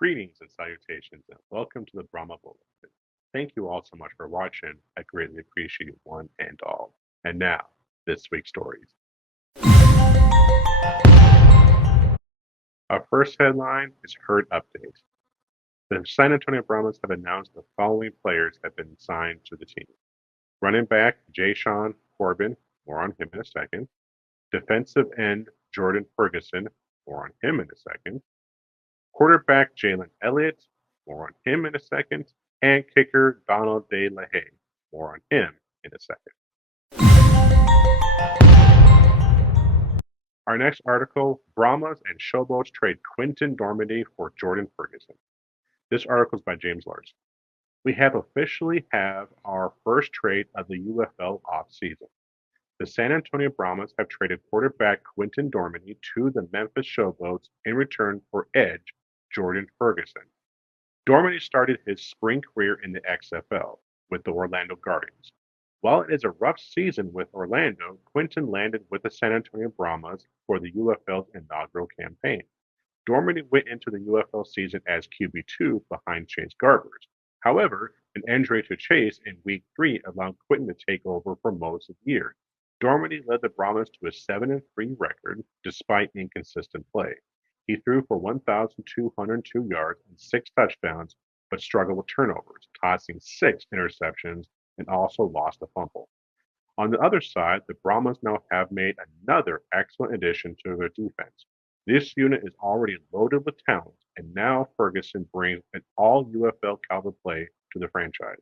Greetings and salutations, and welcome to the Brahma Bulletin. Thank you all so much for watching. I greatly appreciate one and all. And now, this week's stories. Our first headline is Herd Update. The San Antonio Brahmas have announced the following players have been signed to the team. Running back Jashaun Corbin, more on him in a second. Defensive end Jordan Ferguson, more on him in a second. Quarterback Jalen Elliott, more on him in a second. And kicker Donald De La Haye, more on him in a second. Our next article, Brahmas and Showboats trade Quinten Dormady for Jordan Ferguson. This article is by James Larson. We have officially our first trade of the UFL offseason. The San Antonio Brahmas have traded quarterback Quinten Dormady to the Memphis Showboats in return for edge Jordan Ferguson. Dormady started his spring career in the XFL with the Orlando Guardians. While it is a rough season with Orlando, Quinten landed with the San Antonio Brahmas for the UFL's inaugural campaign. Dormady went into the UFL season as QB2 behind Chase Garbers. However, an injury to Chase in Week 3 allowed Quinten to take over for most of the year. Dormady led the Brahmas to a 7-3 record despite inconsistent play. He threw for 1,202 yards and 6 touchdowns, but struggled with turnovers, tossing 6 interceptions and also lost a fumble. On the other side, the Brahmas now have made another excellent addition to their defense. This unit is already loaded with talent, and now Ferguson brings an all-UFL caliber play to the franchise.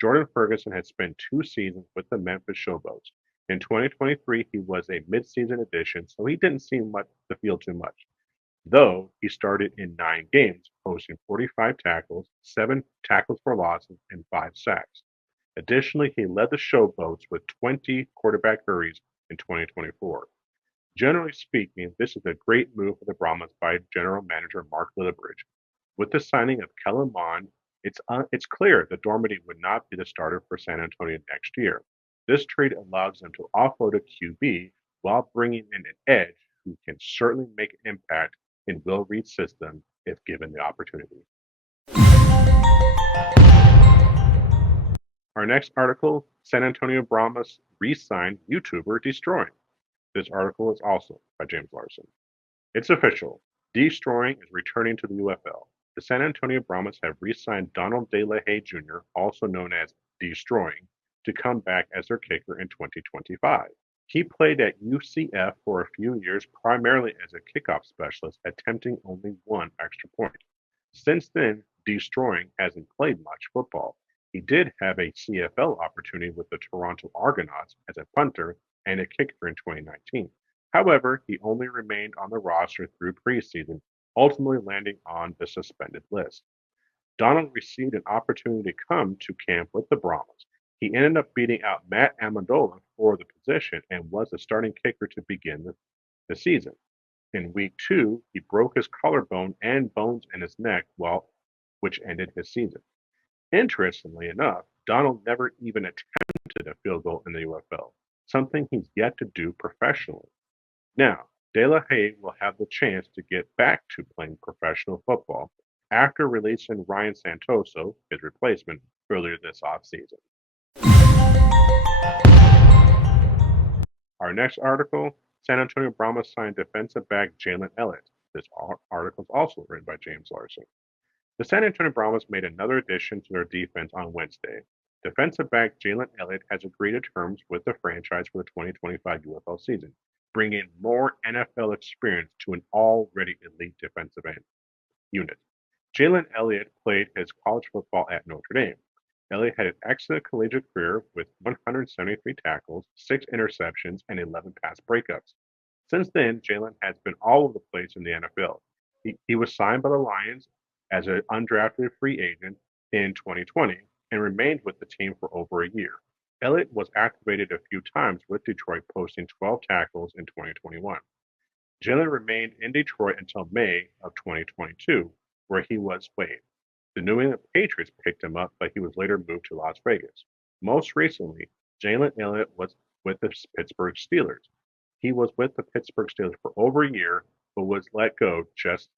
Jordan Ferguson had spent 2 seasons with the Memphis Showboats. In 2023, he was a mid-season addition, so he didn't see the field too much. Though he started in 9 games, posting 45 tackles, 7 tackles for losses, and 5 sacks. Additionally, he led the Showboats with 20 quarterback hurries in 2024. Generally speaking, this is a great move for the Brahmas by General Manager Mark Littlebridge. With the signing of Kellen Mond, it's clear that Dormady would not be the starter for San Antonio next year. This trade allows them to offload a QB while bringing in an edge who can certainly make an impact in Will Reed's system if given the opportunity. Our next article, San Antonio Brahmas re-signed YouTuber Deestroying. This article is also by James Larson. It's official. Deestroying is returning to the UFL. The San Antonio Brahmas have re-signed Donald De La Haye Jr., also known as Deestroying, to come back as their kicker in 2025. He played at UCF for a few years, primarily as a kickoff specialist, attempting only 1 extra point. Since then, Deestroying hasn't played much football. He did have a CFL opportunity with the Toronto Argonauts as a punter and a kicker in 2019. However, he only remained on the roster through preseason, ultimately landing on the suspended list. Donald received an opportunity to come to camp with the Brahmas. He ended up beating out Matt Amendola for the position and was the starting kicker to begin the season. In Week 2, he broke his collarbone and bones in his neck, which ended his season. Interestingly enough, Donald never even attempted a field goal in the UFL, something he's yet to do professionally. Now, De La Haye will have the chance to get back to playing professional football after releasing Ryan Santoso, his replacement, earlier this offseason. Our next article, San Antonio Brahmas signed defensive back Jalen Elliott. This article is also written by James Larson. The San Antonio Brahmas made another addition to their defense on Wednesday. Defensive back Jalen Elliott has agreed to terms with the franchise for the 2025 UFL season, bringing more NFL experience to an already elite defensive end unit. Jalen Elliott played his college football at Notre Dame. Elliott had an excellent collegiate career with 173 tackles, 6 interceptions, and 11 pass breakups. Since then, Jalen has been all over the place in the NFL. He was signed by the Lions as an undrafted free agent in 2020 and remained with the team for over a year. Elliott was activated a few times with Detroit, posting 12 tackles in 2021. Jalen remained in Detroit until May of 2022, where he was waived. The New England Patriots picked him up, but he was later moved to Las Vegas. Most recently, Jalen Elliott was with the Pittsburgh Steelers. He was with the Pittsburgh Steelers for over a year, but was let go just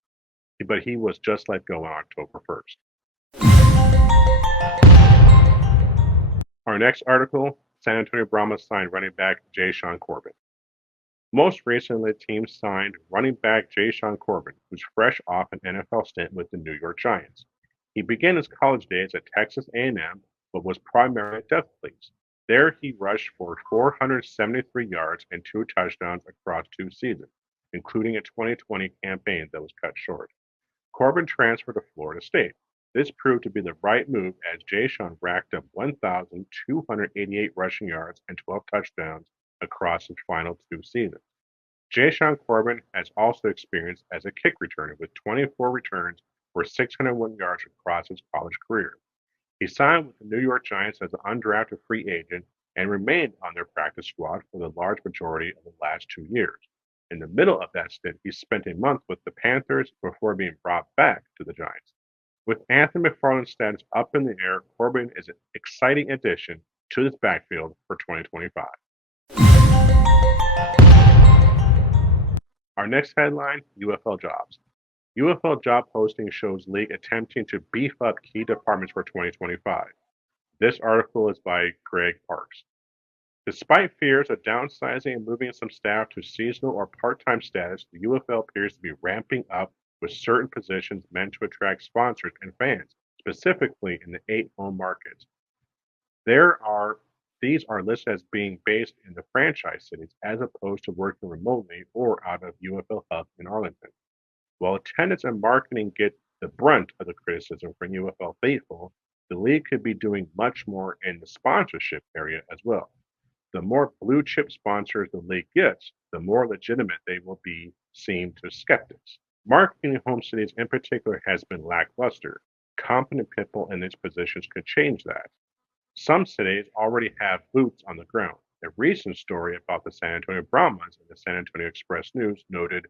but he was just let go on October 1st. Our next article, San Antonio Brahmas signed running back Jashaun Corbin. Most recently, the team signed running back Jashaun Corbin, who's fresh off an NFL stint with the New York Giants. He began his college days at Texas A&M, but was primarily at Death Fleas. There, he rushed for 473 yards and 2 touchdowns across 2 seasons, including a 2020 campaign that was cut short. Corbin transferred to Florida State. This proved to be the right move as Jashaun racked up 1,288 rushing yards and 12 touchdowns across his final 2 seasons. Jashaun Corbin has also experience as a kick returner with 24 returns for 601 yards across his college career. He signed with the New York Giants as an undrafted free agent and remained on their practice squad for the large majority of the last 2 years. In the middle of that stint, he spent a month with the Panthers before being brought back to the Giants. With Anthony McFarland's status up in the air, Corbin is an exciting addition to this backfield for 2025. Our next headline, UFL Jobs. UFL Job Posting shows league attempting to beef up key departments for 2025. This article is by Greg Parks. Despite fears of downsizing and moving some staff to seasonal or part-time status, the UFL appears to be ramping up with certain positions meant to attract sponsors and fans, specifically in the 8 home markets. These are listed as being based in the franchise cities as opposed to working remotely or out of UFL Hub in Arlington. While attendance and marketing get the brunt of the criticism from UFL faithful, the league could be doing much more in the sponsorship area as well. The more blue chip sponsors the league gets, the more legitimate they will be seen to skeptics. Marketing in home cities in particular has been lackluster. Competent people in these positions could change that. Some cities already have boots on the ground. A recent story about the San Antonio Brahmas in the San Antonio Express News noted,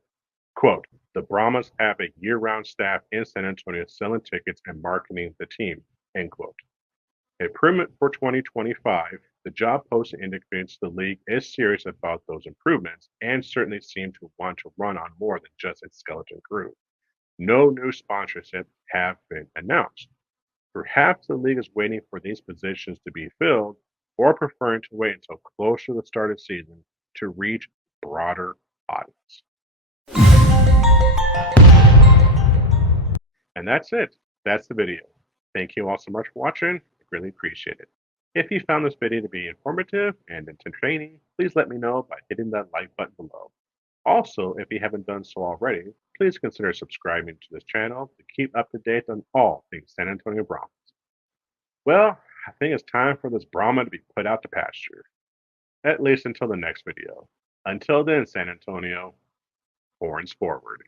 quote, the Brahmas have a year-round staff in San Antonio selling tickets and marketing the team, end quote. Improvement for 2025, the job posting indicates the league is serious about those improvements and certainly seem to want to run on more than just its skeleton crew. No new sponsorships have been announced. Perhaps the league is waiting for these positions to be filled or preferring to wait until closer to the start of the season to reach a broader audience. And that's it. That's the video. Thank you all so much for watching. I really appreciate it. If you found this video to be informative and entertaining, please let me know by hitting that like button below. Also, if you haven't done so already, please consider subscribing to this channel to keep up to date on all things San Antonio Brahmas. Well, I think it's time for this Brahma to be put out to pasture. At least until the next video. Until then, San Antonio, horns forward.